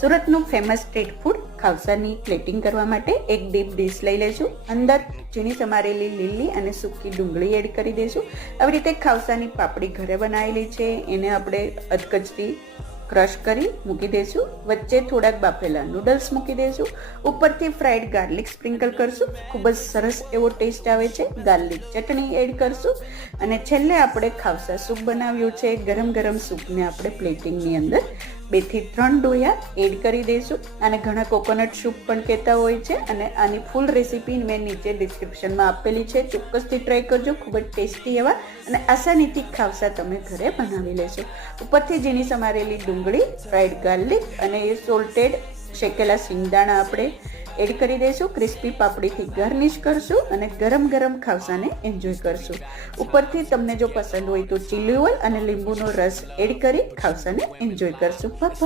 સુરતનું famous street food ખાવસાની plating કરવા માટે એક ડીપ ડીશ લઈ લઈશું. અંદર ઝીણી સમારેલી લીલી અને સૂકી ડુંગળી એડ કરી દઈશું. આવી રીતે ખાવસાની પાપડી ઘરે બનાવેલી છે, એને આપણે અધકચરી ક્રશ કરી મૂકી દઈશું. વચ્ચે થોડાક બાફેલા નૂડલ્સ મૂકી દઈશું. ઉપરથી ફ્રાઈડ ગાર્લિક સ્પ્રિંકલ કરશું. ખૂબ જ સરસ એવો ટેસ્ટ આવે છે. ગાર્લિક ચટણી એડ કરશું અને છેલ્લે આપણે ખાવસા સૂપ બનાવ્યું છે. ગરમ ગરમ સૂપને આપણે પ્લેટિંગની અંદર 2 થી 3 ડોયા એડ કરી દઈશું. આને ઘણા કોકોનટ સૂપ પણ કહેતા હોય છે અને આની ફૂલ રેસીપી મેં નીચે ડિસ્ક્રિપ્શનમાં આપેલી છે. ચોક્કસથી ટ્રાય કરજો. ખૂબ જ ટેસ્ટી એવા અને આસાનીથી ખાવસા તમે ઘરે બનાવી લેશો. ઉપરથી ઝીણી સમારેલી ડુંગળી, ફ્રાઈડ ગાર્લિક અને સોલ્ટેડ શેકેલા સિંગદાણા આપણે એડ કરી દઈશું. ક્રિસ્પી પાપડીથી ગાર્નિશ કરશું અને ગરમ ગરમ ખાવસાને એન્જોય કરશું. ઉપરથી તમને જો પસંદ હોય તો ચીલી ઓઇલ અને લીંબુનો રસ એડ કરી ખાવસાને એન્જોય કરશું. બાય.